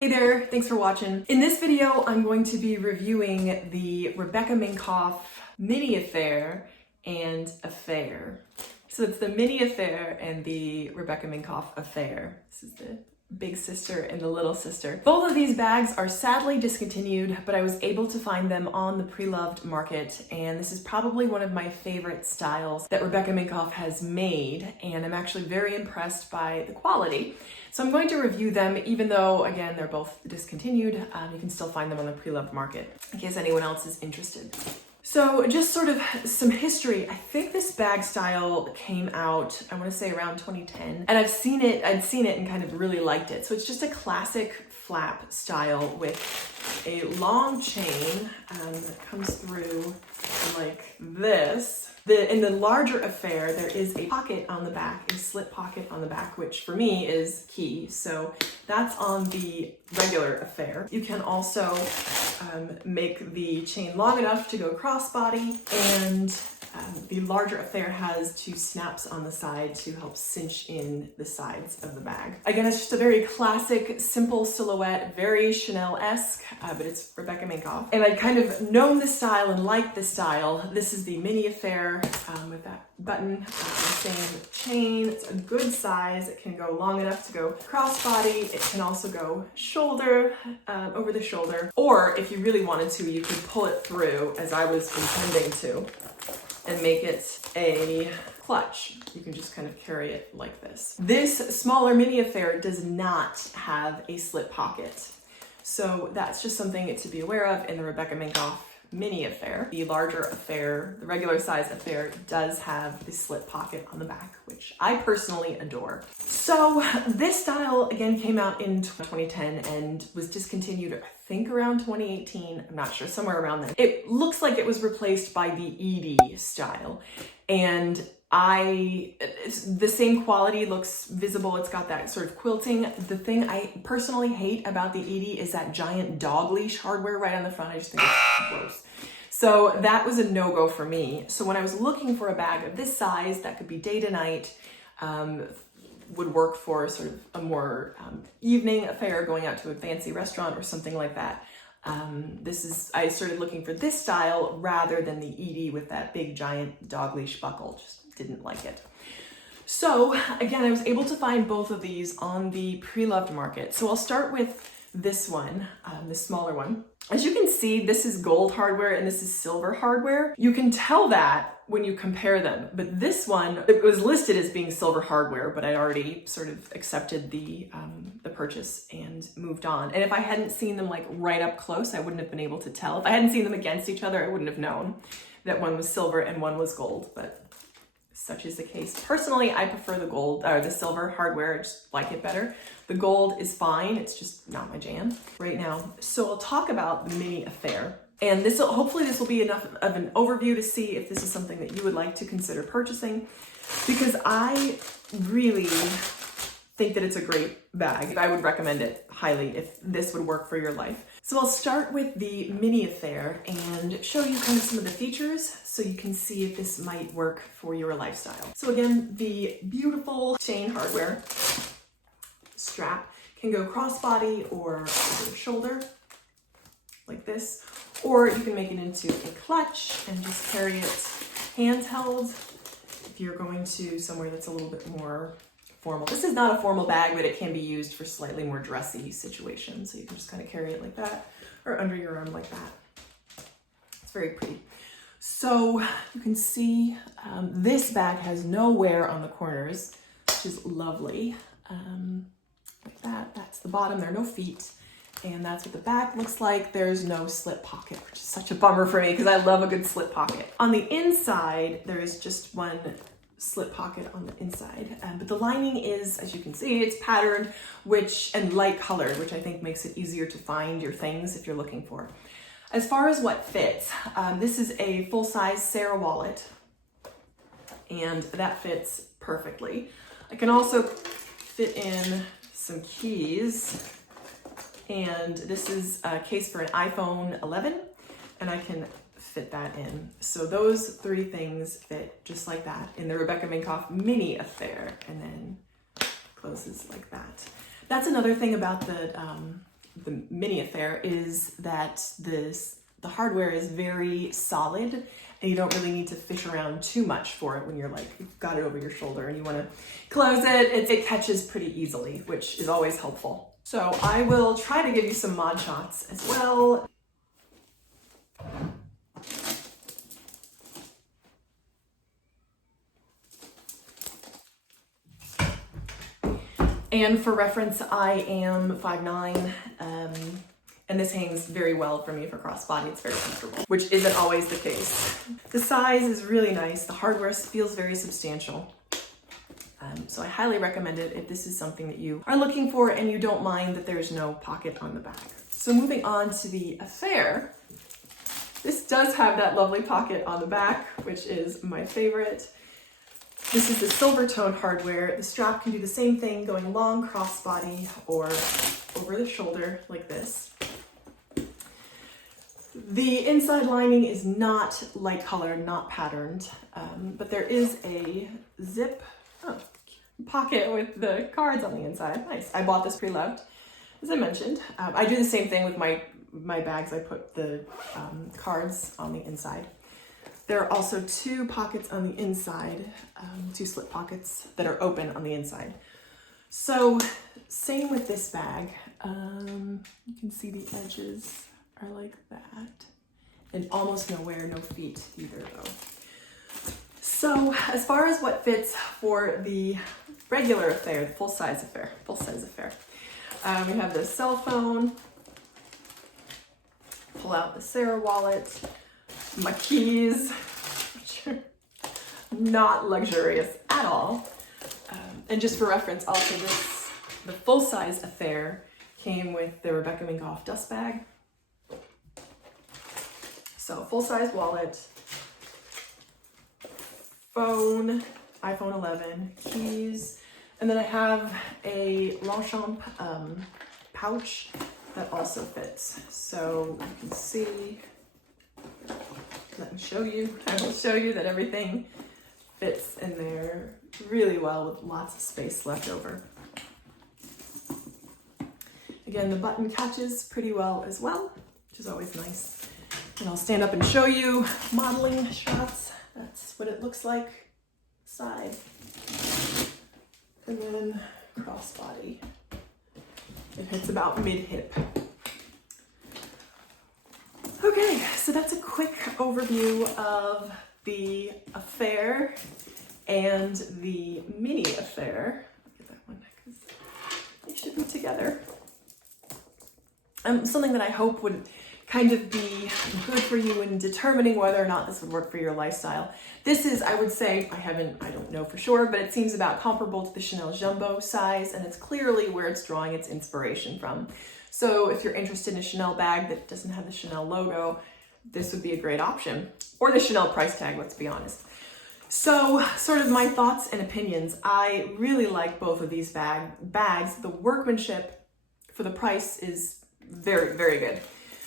Hey there, thanks for watching. In this video, I'm going to be reviewing the Rebecca Minkoff mini affair and affair. So it's the mini affair and the Rebecca Minkoff affair. This is the big sister and the little sister. Both of these bags are sadly discontinued, but I was able to find them on the pre-loved market, and this is probably one of my favorite styles that Rebecca Minkoff has made, and I'm actually very impressed by the quality. So I'm going to review them, even though, again, they're both discontinued. You can still find them on the pre-loved market, in case anyone else is interested. So just sort of some history. I think this bag style came out, I want to say around 2010, and I'd seen it and kind of really liked it. So it's just a classic flap style with a long chain that comes through like this. In the larger affair, there is a pocket on the back, a slip pocket on the back, which for me is key. So that's on the regular affair. You can also make the chain long enough to go crossbody, and the larger affair has two snaps on the side to help cinch in the sides of the bag. Again, it's just a very classic, simple silhouette, very Chanel-esque, but it's Rebecca Minkoff. And I'd kind of known this style and liked this style. This is the mini affair with that button, the same chain. It's a good size. It can go long enough to go crossbody. It can also go shoulder, over the shoulder. Or if you really wanted to, you could pull it through, as I was intending to, and make it a clutch. You can just kind of carry it like this. This smaller mini affair does not have a slip pocket. So that's just something to be aware of in the Rebecca Minkoff mini affair. The larger affair, the regular size affair, does have the slip pocket on the back, which I personally adore. So this style again came out in 2010 and was discontinued, I think around 2018. I'm not sure, somewhere around there. It looks like it was replaced by the Edie style, and the same quality looks visible. It's got that sort of quilting. The thing I personally hate about the Edie is that giant dog leash hardware right on the front. I just think it's gross. So that was a no-go for me. So when I was looking for a bag of this size that could be day to night, would work for sort of a more evening affair, going out to a fancy restaurant or something like that, I started looking for this style rather than the Edie with that big giant dog leash buckle. Just didn't like it. So again, I was able to find both of these on the pre-loved market. So I'll start with this one, the smaller one. As you can see, this is gold hardware and this is silver hardware. You can tell that when you compare them, but this one, it was listed as being silver hardware, but I'd already sort of accepted the purchase and moved on. And if I hadn't seen them like right up close, I wouldn't have been able to tell. If I hadn't seen them against each other, I wouldn't have known that one was silver and one was gold, but such is the case. Personally, I prefer the gold or the silver hardware. I just like it better. The gold is fine. It's just not my jam right now. So I'll talk about the mini affair. And hopefully this will be enough of an overview to see if this is something that you would like to consider purchasing, because I really think that it's a great bag. I would recommend it highly if this would work for your life. So I'll start with the mini affair and show you kind of some of the features so you can see if this might work for your lifestyle. So again, the beautiful chain hardware strap can go crossbody or over the shoulder like this, or you can make it into a clutch and just carry it handheld if you're going to somewhere that's a little bit more formal. This is not a formal bag, but it can be used for slightly more dressy situations. So you can just kind of carry it like that or under your arm like that. It's very pretty. So you can see this bag has no wear on the corners, which is lovely. Like that, that's the bottom, there are no feet. And that's what the back looks like. There's no slip pocket, which is such a bummer for me because I love a good slip pocket. On the inside, there is just one slip pocket on the inside, but the lining is, as you can see, it's patterned and light colored, which I think makes it easier to find your things if you're looking for. As far as what fits, this is a full-size Sarah wallet, and that fits perfectly. I can also fit in some keys, and this is a case for an iPhone 11, and I can fit that in. So those three things fit just like that in the Rebecca Minkoff mini affair, and then closes like that. That's another thing about the the Mini Affair is that the hardware is very solid, and you don't really need to fish around too much for it when you're like, you've got it over your shoulder and you want to close it. It catches pretty easily, which is always helpful. So I will try to give you some mod shots as well. And for reference, I am 5'9", and this hangs very well for me for crossbody. It's very comfortable, which isn't always the case. The size is really nice. The hardware feels very substantial. So I highly recommend it if this is something that you are looking for and you don't mind that there's no pocket on the back. So moving on to the Affair, this does have that lovely pocket on the back, which is my favorite. This is the silver tone hardware. The strap can do the same thing, going long crossbody or over the shoulder like this. The inside lining is not light colored, not patterned, but there is a zip pocket with the cards on the inside. Nice. I bought this pre-loved, as I mentioned. I do the same thing with my bags. I put the cards on the inside. There are also two pockets on the inside, two slip pockets that are open on the inside. So same with this bag. You can see the edges are like that, and almost nowhere, no feet either though. So as far as what fits for the regular Affair, the full-size Affair, we have the cell phone, pull out the Sarah wallet, my keys, which are not luxurious at all. And just for reference, also the full-size Affair came with the Rebecca Minkoff dust bag. So full-size wallet, phone, iPhone 11, keys, and then I have a Longchamp pouch that also fits. So you can see, let me show you. I will show you that everything fits in there really well with lots of space left over. Again, the button catches pretty well as well, which is always nice. And I'll stand up and show you modeling shots. That's what it looks like, side. And then crossbody. It hits about mid-hip. Okay, so that's a quick overview of the Affair and the Mini Affair. Look at that one, because they should be together. Something that I hope would kind of be good for you in determining whether or not this would work for your lifestyle. This is, I would say, I don't know for sure, but it seems about comparable to the Chanel Jumbo size, and it's clearly where it's drawing its inspiration from. So if you're interested in a Chanel bag that doesn't have the Chanel logo, this would be a great option. Or the Chanel price tag, let's be honest. So sort of my thoughts and opinions. I really like both of these bags. The workmanship for the price is very, very good.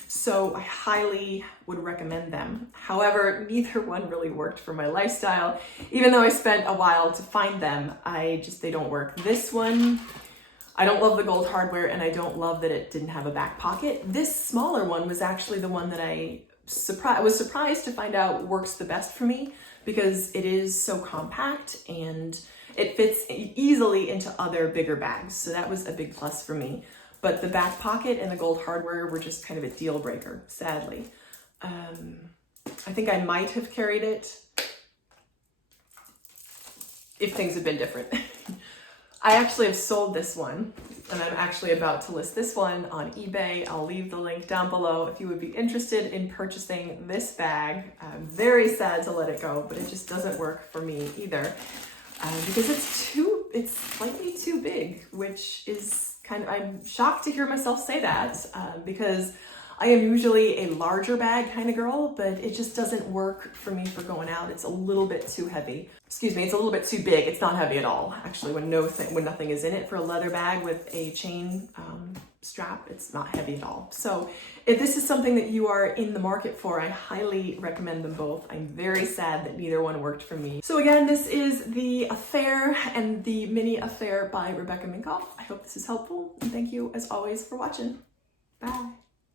So I highly would recommend them. However, neither one really worked for my lifestyle. Even though I spent a while to find them, they don't work. This one, I don't love the gold hardware, and I don't love that it didn't have a back pocket. This smaller one was actually the one that I was surprised to find out works the best for me, because it is so compact and it fits easily into other bigger bags. So that was a big plus for me. But the back pocket and the gold hardware were just kind of a deal breaker, sadly. I think I might have carried it if things had been different. I actually have sold this one, and I'm actually about to list this one on eBay. I'll leave the link down below if you would be interested in purchasing this bag. I'm very sad to let it go, but it just doesn't work for me either, because it's slightly too big, which is I'm shocked to hear myself say that, because I am usually a larger bag kind of girl, but it just doesn't work for me for going out. It's a little bit too heavy. Excuse me, it's a little bit too big. It's not heavy at all. Actually, when nothing is in it, for a leather bag with a chain strap, it's not heavy at all. So if this is something that you are in the market for, I highly recommend them both. I'm very sad that neither one worked for me. So again, this is the Affair and the Mini Affair by Rebecca Minkoff. I hope this is helpful, and thank you as always for watching. Bye.